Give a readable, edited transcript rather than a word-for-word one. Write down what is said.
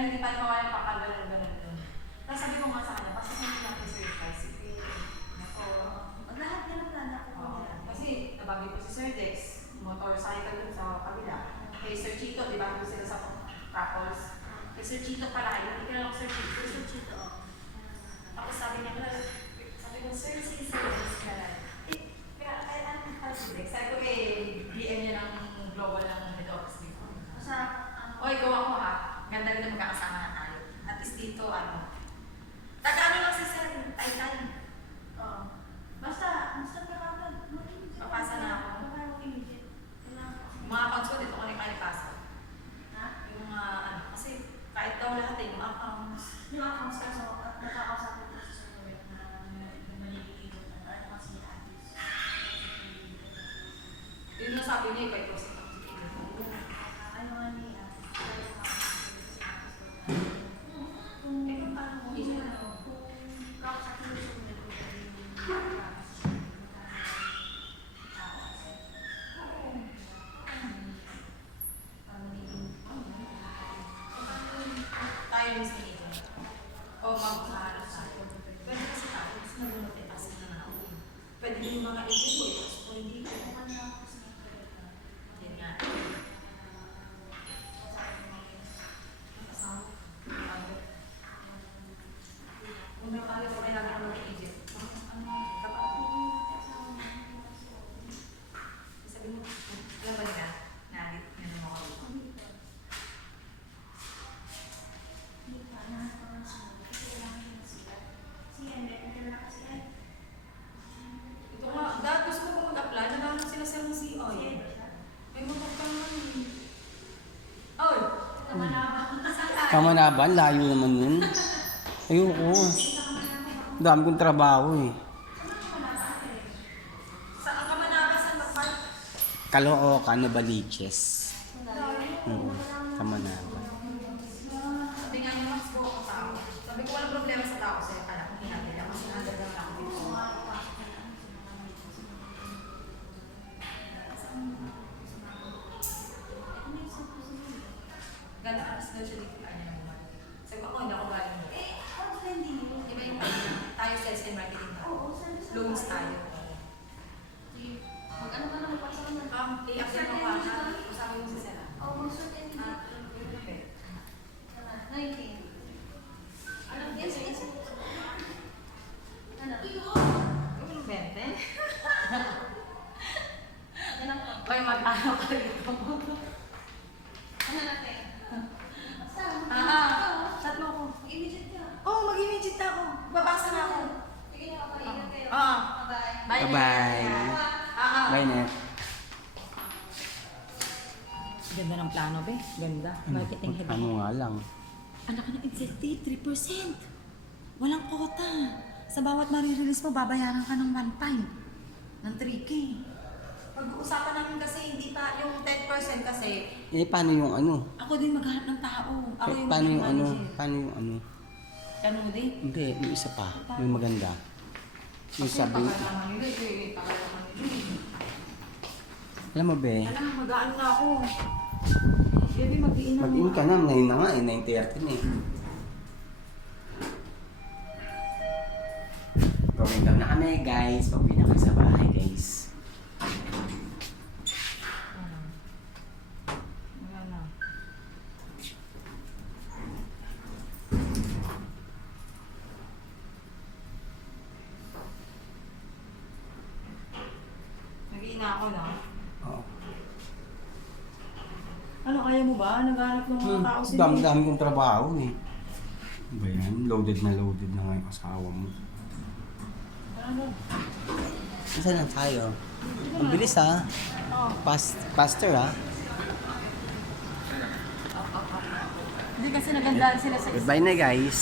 Pero hindi pa naman walang pakagalan-galan doon. Tapos sabi ko nga sa kanya, pasok mo natin Sir Tricycle. Lahat yan ang plana ko. Kasi nabagi ko si Sir Dex, motorcycle dun sa kabila. Kay Sir Chito, di ba? Doon sila sa couples. Kay Sir Chito pala, hindi kilala ko Sir Chito. Sir Chito. Tapos sabi niya, sabi ko, Sir, si Sir Dex ka lang. Kaya anong pala si Dex? Sabi ko, BM niya ng global ng head office dito. Sa, Oy, gawa ko ha. Ganda rin na magkakasama na tayo. At least dito, taga-ano lang si Sir, Titan. basta kakapag, Papasa na ako. immediate. Mga accounts ko dito ko na kalipasa. Ha? Yung mga, kasi kahit daw lahat yung accounts. Yung accounts kaso, nakakausapin ko sa Sonoret na malililigod na ano kasi atis. Yun na sabi niya, iba ito sa Ayaw nga niya. Kung paano mo, kung kakausapin mo sa Sonoret, tayo mismo dito. O mag-aaral tayo. Pwede kasi tayo, kasi nalunod eh, kasi nanawin. Pwede yung mga ito ko, ito ko hindi ko. Yan nga. Kung may kaya ko, kailangan ko mag-i-Egypt. Sabi mo, alam ba nila? Nalit, yan mo ako. Ito nga, dahil gusto ko mag-apply, naghahanap sila sa ng CI. May motor ka naman. Oy! Kamanaban, layo naman yun. Ayoko. Dami kong trabaho eh. Sa ang kamanabasan mag-park. Caloocan, Novaliches. Kamanaban. Sabi nga niya, mas po ako tao. Sabi ko, walang problema sa tao. Sa'yo ka lang, kung hinagin ako. Kasi nandang lang ako dito. Gano'n aras daw siya dito. Ano yung mga. Sabi ko, ako hindi ako galing mo. Iba yung tayo sales and marketing tayo. Loans tayo. Mag-ano ka na, magpasa ka na. I-accept mo pa. Sabi mo sa sila. Mag-sort and Okay. 19. Ano? Yes, yes. Ano? Yung 20? Yan ako. Oy, mag-ano ka dito. Ano natin? Chat mo ako. Mag-immediate ka. Oh, mag-immediate ako. Babasa na ako. Sige na ako, ingat kayo. Ah. Bye. Bye-bye. Bye, Net. Ganda ng plano, be. Ganda. Marketing head. Ano nga lang. Anak ka ng incentive, 3%. Walang kota. Sa bawat marirelease mo, babayaran ka ng 1.5. Ng 3K. Pag-uusapan namin kasi, hindi pa yung 10% kasi, Eh, paano yung ano? ako din maghanap ng tao. Ako yung Paano yung ano? manager. Paano yung ano? Ano din? Hindi, yung isa pa. May maganda. Yung sabi, Pakalaman nila, pakalaman nila. alam mo be, Alam, mag-aan na ako. Baby, mag-iinom. mag-in ka na. Ngayon na nga eh, 9:30 na eh. Going down na kami guys. Pauwi na kami sa bahay guys. Wala na. Nag-iina ako na. Oo. Ano, kaya mo ba? Naghanap ng mga tao sila. Dami-dami kong trabaho eh. Ano ba yan? Loaded na nga yung asawa mo. Ano? Saan lang tayo? Ang bilis ha. Oh. Faster ha. Hindi kasi nagandaan sila sa Goodbye na guys.